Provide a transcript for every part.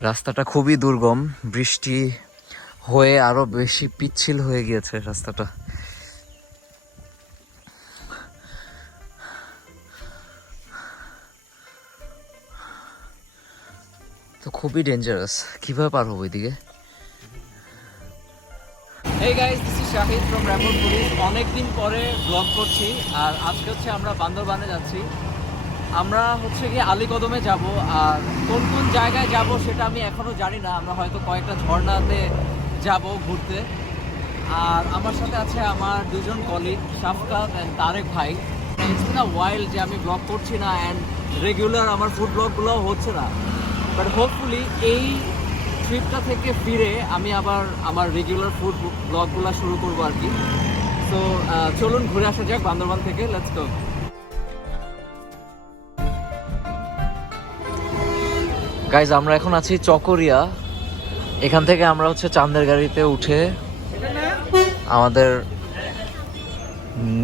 রাস্তাটা খুবই দুর্গম, বৃষ্টি হয়ে আরো বেশি পিচ্ছিল হয়ে গিয়েছে রাস্তাটা। তো খুবই ডেঞ্জারাস, কিভাবে পার হবো এদিকে? Hey guys, this is Shahid from Rapport Police. অনেকদিন পরে ব্লগ করছি আর আজকে হচ্ছে আমরা বান্দরবানে যাচ্ছি। আমরা হচ্ছে গিয়ে আলীকদমে যাব আর কোন কোন জায়গায় যাব সেটা আমি এখনো জানি না। আমরা হয়তো কয়েকটা ঝর্ণাতে যাব ঘুরতে। আর আমার সাথে আছে আমার দুজন কলিগ শাফকাত অ্যান্ড তারেক ভাই। ইটস বিন আ ওয়াইল যে আমি ব্লগ করছি না অ্যান্ড রেগুলার আমার ফুড ব্লগগুলোও হচ্ছে না, বাট হোপফুলি এই ট্রিপটা থেকে ফিরে আমি আবার আমার রেগুলার ফুড ব্লগগুলো শুরু করবো আর কি। সো চলুন ঘুরে আসা যাক বান্দরবান থেকে, লেটস গো। গাইজ, আমরা এখন আছি চকরিয়া। এখান থেকে আমরা হচ্ছে চাঁদের গাড়িতে উঠে আমাদের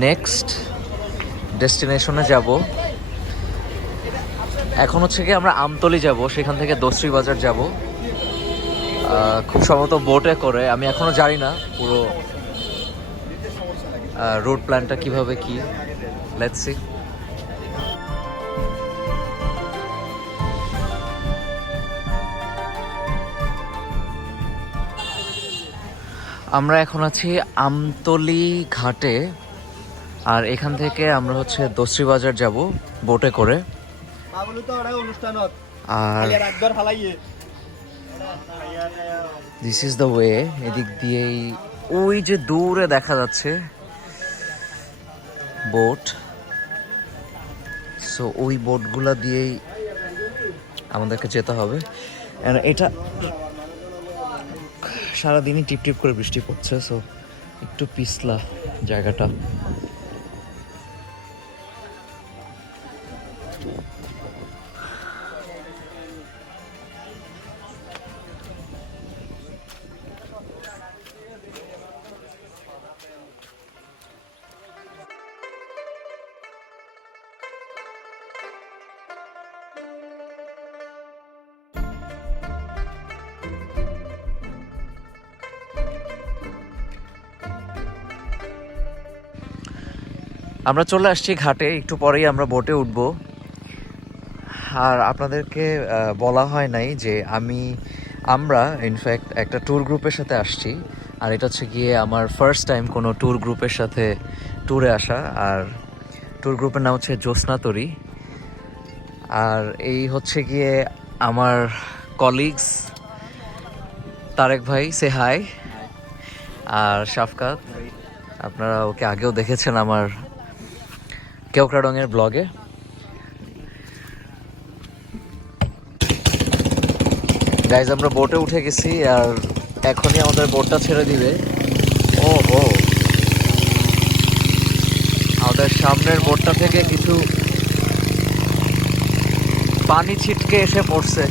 নেক্সট ডেস্টিনেশনে যাব। এখন হচ্ছে কি আমরা আমতলি যাব, সেখান থেকে দোসরি বাজার যাব খুব সম্ভবত বোটে করে। আমি এখনো জানি না পুরো রুট প্ল্যানটা কিভাবে কি। Let's see. আমরা এখন আছি আমতলি ঘাটে, আর এখান থেকে আমরা হচ্ছে দোসরি বাজার যাব বোটে করে। আর দিস ইজ দ্য ওয়ে। এদিক দিয়েই ওই যে দূরে দেখা যাচ্ছে বোট, সো ওই বোটগুলা দিয়েই আমাদেরকে যেতে হবে। এটা সারাদিনই টিপ টিপ করে বৃষ্টি পড়ছে, সো একটু পিছলা জায়গাটা। আমরা চলে আসছি ঘাটে, একটু পরেই আমরা বোটে উঠব। আর আপনাদেরকে বলা হয় নাই যে আমরা ইনফ্যাক্ট একটা ট্যুর গ্রুপের সাথে আসছি। আর এটা হচ্ছে গিয়ে আমার ফার্স্ট টাইম কোনো ট্যুর গ্রুপের সাথে ট্যুরে আসা। আর ট্যুর গ্রুপের নাম হচ্ছে জ্যোৎস্না তরী। আর এই হচ্ছে গিয়ে আমার কলিগস তারেক ভাই, সে হাই। আর শাফকাত, আপনারা ওকে আগেও দেখেছেন আমার কেওক্রাডংয়ের ব্লগে। গাইজ, আমরা বোটে উঠে গেছি আর এখনই আমাদের বোটটা ছেড়ে দিবে। ও হো, আমাদের সামনের বোটটা থেকে কিছু পানি ছিটকে এসে পড়ছে।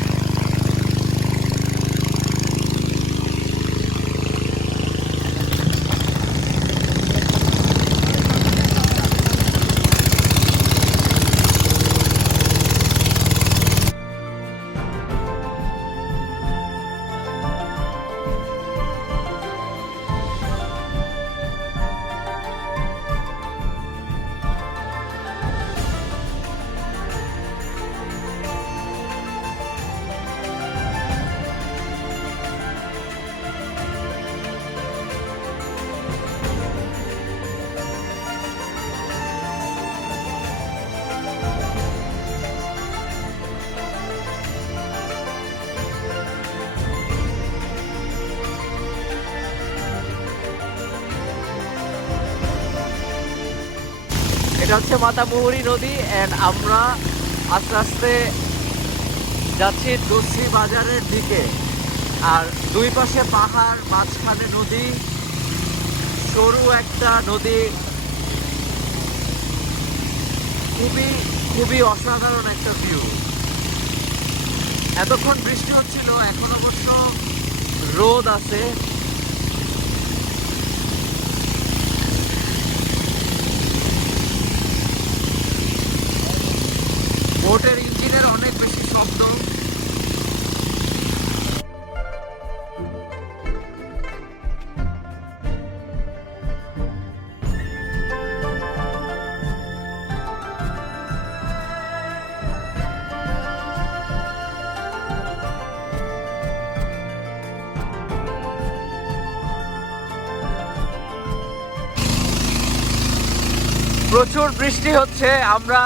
এটা হচ্ছে মাতামুহুরী নদী অ্যান্ড আমরা আস্তে আস্তে যাচ্ছি দোসরি বাজারের দিকে। আর দুই পাশে পাহাড়, মাঝখানে নদী, সরু একটা নদী। খুবই খুবই অসাধারণ একটা ভিউ। এতক্ষণ বৃষ্টি হচ্ছিল, এখন অবশ্য রোদ আছে। বোটের ইঞ্জিনের অনেক বেশি শব্দ। প্রচুর বৃষ্টি হচ্ছে, আমরা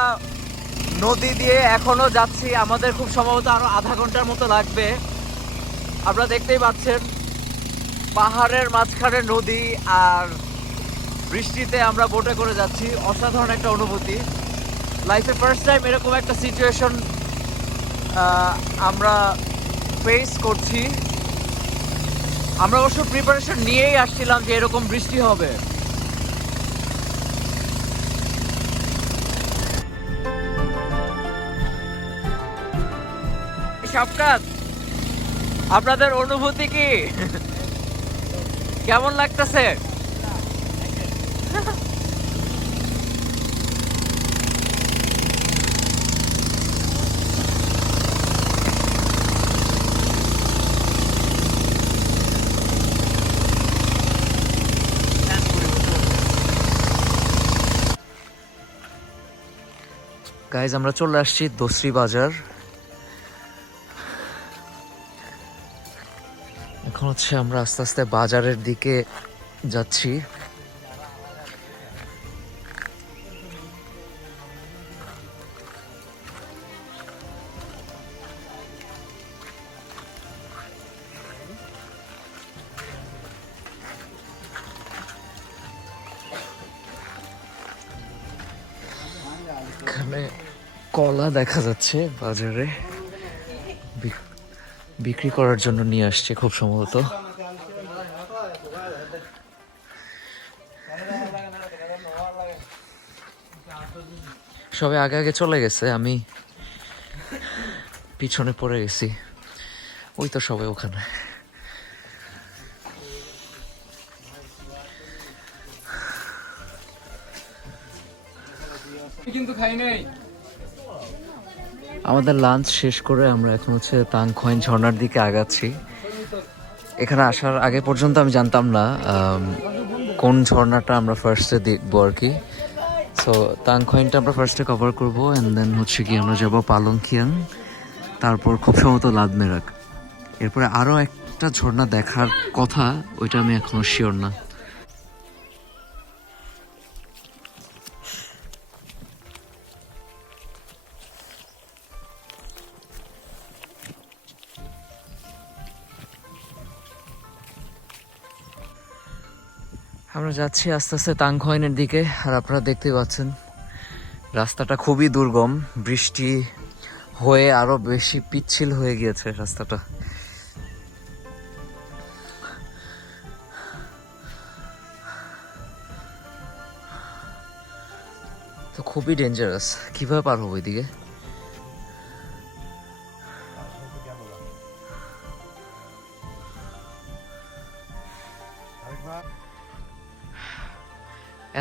নদী দিয়ে এখনো যাচ্ছি, আমাদের খুব সম্ভবত আরো আধা ঘন্টার মতো লাগবে। আপনারা দেখতেই পাচ্ছেন পাহাড়ের মাঝখানে নদী আর বৃষ্টিতে আমরা বোটে করে যাচ্ছি। অসাধারণ একটা অনুভূতি, লাইফে ফার্স্ট টাইম এরকম একটা সিচুয়েশন আমরা ফেস করছি। আমরা অবশ্য প্রিপারেশন নিয়েই আসছিলাম যে এরকম বৃষ্টি হবে। শাফকাত, আপনাদের অনুভূতি কি, কেমন লাগতেছে? গাইজ আমরা চলে আসছি দোসরি বাজার। এখন হচ্ছে আমরা আস্তে আস্তে বাজারের দিকে যাচ্ছি। এখানে কলা দেখা যাচ্ছে বাজারে, বিক্রি করার জন্য নিয়ে আসছে খুব সম্ভবত। সবাই আগে আগে চলে গেছে, আমি পিছনে পড়ে গেছি। ওই তো সবাই ওখানে। কিন্তু খাই নাই। আমাদের লাঞ্চ শেষ করে আমরা এখন হচ্ছে তাংখয়েন ঝর্ণার দিকে আগাচ্ছি। এখানে আসার আগে পর্যন্ত আমি জানতাম না কোন ঝর্ণাটা আমরা ফার্স্টে দেখবো আর কি। সো তাংখয়েনটা আমরা ফার্স্টে কভার করবো, অ্যান্ড দেন হচ্ছে কি আমরা যাবো পালংখিয়াং, তারপর খুব সম্ভবত লাদমেরাক। এরপরে আরও একটা ঝর্ণা দেখার কথা, ওইটা আমি এখনো শিওর না। আমরা যাচ্ছি আস্তে আস্তে তাংখয়েনের দিকে, আর আপনারা দেখতেই পাচ্ছেন রাস্তাটা খুবই দুর্গম, বৃষ্টি হয়ে আরো বেশি পিচ্ছিল হয়ে গিয়েছে রাস্তাটা। তো খুবই ডেঞ্জারাস, কিভাবে পার হবো এদিকে?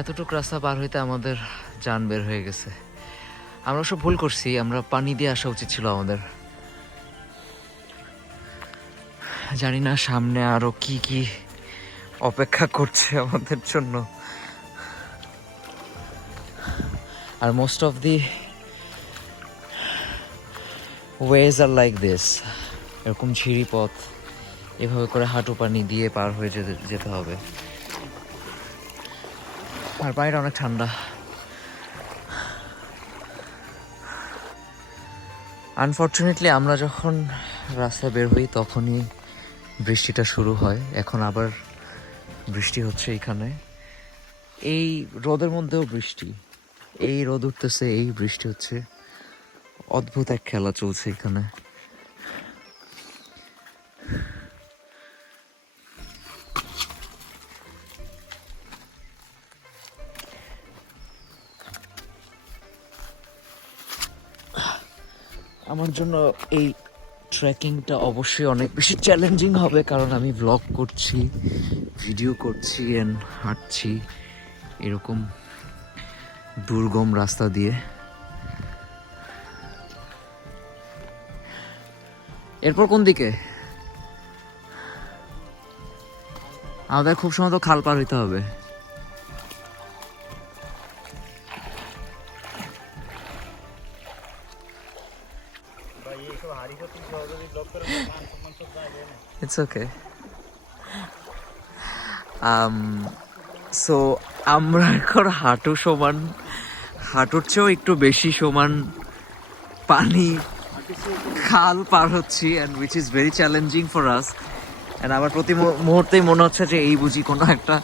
এতটুকু রাস্তা পার হইতে আমাদের জান বের হয়ে গেছে। আমরা সব ভুল করছি, আমরা পানি দিয়ে আসা উচিত ছিল আমাদের। জানি না সামনে আরো কি কি অপেক্ষা করছে আমাদের জন্য। আর most of the ways are like this, এরকম ঝিরি পথ, এভাবে করে হাঁটু পানি দিয়ে পার হয়ে যেতে হবে। আর বাইরে অনেক ঠান্ডা। আনফর্চুনেটলি আমরা যখন রাস্তায় বের হই তখনই বৃষ্টিটা শুরু হয়। এখন আবার বৃষ্টি হচ্ছে এখানে, এই রোদের মধ্যেও বৃষ্টি, এই রোদ উঠতেছে, এই বৃষ্টি হচ্ছে। অদ্ভুত এক খেলা চলছে এখানে। আমার জন্য এই ট্রেকিংটা অবশ্যই অনেক বেশি চ্যালেঞ্জিং হবে, কারণ আমি ব্লগ করছি, ভিডিও করছি এন্ড হাঁটছি এরকম দুর্গম রাস্তা দিয়ে। এরপর কোন দিকে? আমাদের খুব সম্ভবত খাল পার হইতে হবে। It's okay. So আমরা এখন হাঁটু সমান হাঁটুর চেয়েও একটু বেশি সমান পানি খাল পার হচ্ছি, and which is very challenging for us. And আমার প্রতি মুহূর্তেই মনে হচ্ছে যে এই বুঝি কোনো একটা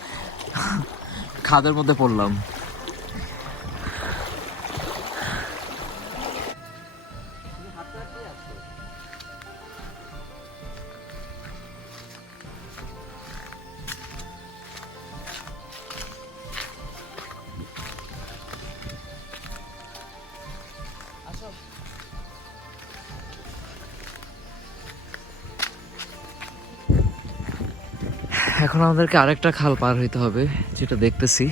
খাদের মধ্যে পড়লাম। এখন আমাদেরকে আরেকটা খাল পার হইতে হবে, যেটা দেখতেছি।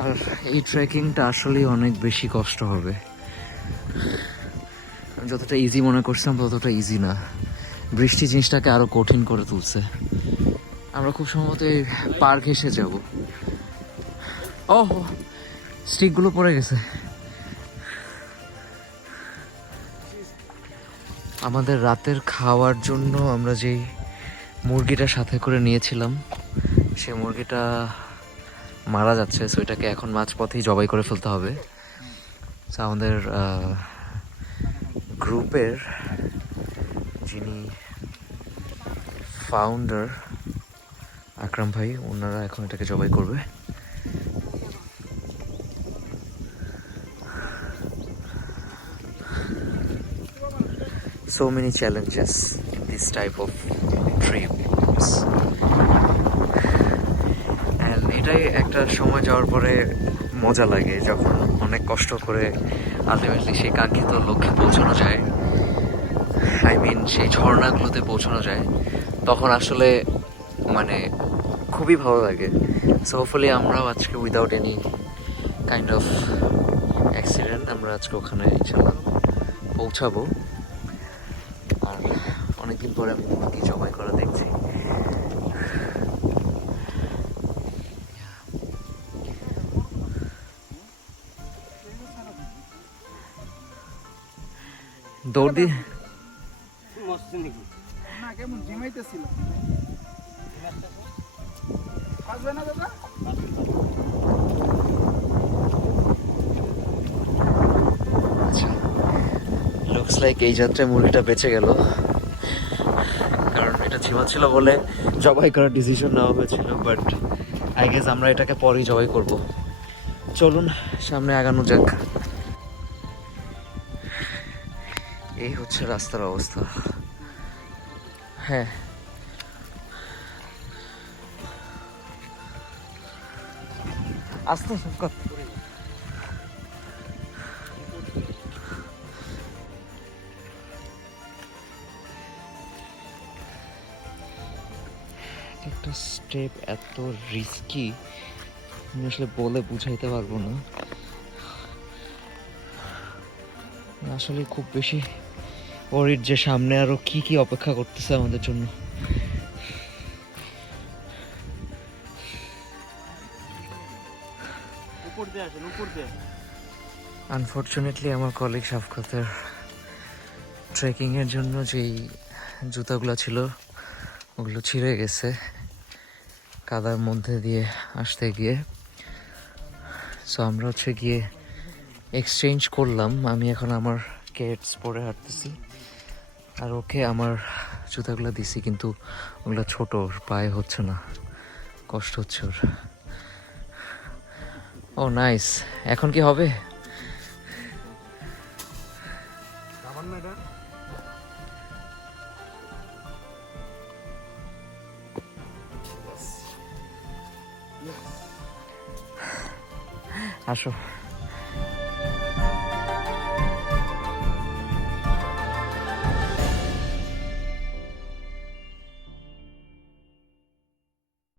আর এই ট্রেকিংটা আসলে অনেক বেশি কষ্ট হবে। আমি যতটা ইজি মনে করছিলাম ততটা ইজি না। বৃষ্টি জিনিসটাকে আরো কঠিন করে তুলছে। আমরা খুব সম্ভবত এই পার ঘেঁষে যাব। ও, স্টিকগুলো পড়ে গেছে। আমাদের রাতের খাওয়ার জন্য আমরা যেই মুরগিটা সাথে করে নিয়েছিলাম, সেই মুরগিটা মারা যাচ্ছে। সো এটাকে এখন মাঝপথেই জবাই করে ফেলতে হবে। সো আমাদের গ্রুপের যিনি ফাউন্ডার আকরাম ভাই, ওনারা এখন এটাকে জবাই করবে। So many challenges in this type of trips. And এটাই একটা সময় যাওয়ার পরে মজা লাগে, যখন অনেক কষ্ট করে আলটিমেটলি সেই কাঙ্ক্ষিত লক্ষ্যে পৌঁছানো যায়। আই মিন সেই ঝর্ণাগুলোতে পৌঁছানো যায়, তখন আসলে মানে খুবই ভালো লাগে। সো হোপফুলি আমরাও আজকে without any kind of accident আমরা আজকে ওখানে ইনশাল্লাহ পৌঁছাবো। আর অনেকদিন পরে আমি মুরগি জবাই করা দেখছি। দৌড় দিয়ে না কেমন জিমাইতেছিল আসবে না দাদা। আচ্ছা, লুকস লাইক এই যাত্রায় মুরগিটা বেঁচে গেল, কারণ এটা ঝিমাচ্ছিল বলে জবাই করার ডিসিশন নেওয়া হয়েছিল। বাট আই গেস আমরা এটাকে পরেই জবাই করব। চলুন সামনে আগানো যাক। এই হচ্ছে রাস্তার অবস্থা। হ্যাঁ, আস্তে সবকত একটা স্টেপ এত রিস্কি আমি আসলে বলে বুঝাইতে পারবো না। আসলে খুব বেশি ওরির যে সামনে আরো কি কি অপেক্ষা করতেছে আমাদের জন্য। আনফর্চুনেটলি আমার কলিগ শাফকাতের ট্রেকিংয়ের জন্য যেই জুতাগুলো ছিল ওগুলো ছিঁড়ে গেছে কাদার মধ্যে দিয়ে আসতে গিয়ে। সো আমরা হচ্ছে গিয়ে এক্সচেঞ্জ করলাম। আমি এখন আমার কেটস পরে হাঁটতেছি, আর ওকে আমার জুতাগুলো দিছি, কিন্তু ওগুলো ছোট, ওর পায়ে হচ্ছে না, কষ্ট হচ্ছে ওর। ও নাইস, এখন কি হবে? আসো।